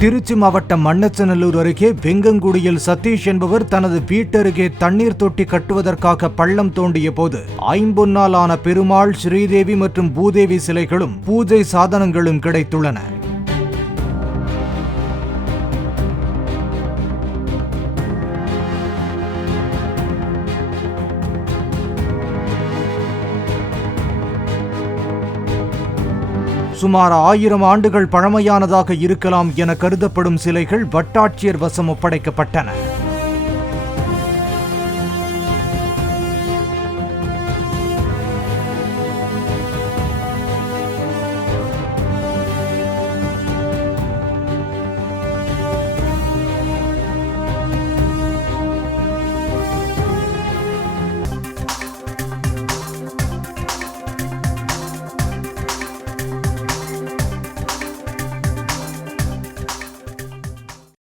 திருச்சி மாவட்டம் மண்ணச்சநல்லூர் அருகே வெங்கங்குடியில் சதீஷ் என்பவர் தனது வீட்டருகே தண்ணீர் தொட்டி கட்டுவதற்காக பள்ளம் தோண்டிய போது ஐம்பொன்னால் ஆன பெருமாள், ஸ்ரீதேவி மற்றும் பூதேவி சிலைகளும் பூஜை சாதனங்களும் கிடைத்துள்ளன. சுமார் 1000 ஆண்டுகள் பழமையானதாக இருக்கலாம் என கருதப்படும் சிலைகள் வட்டாட்சியர் வசம் ஒப்படைக்கப்பட்டன.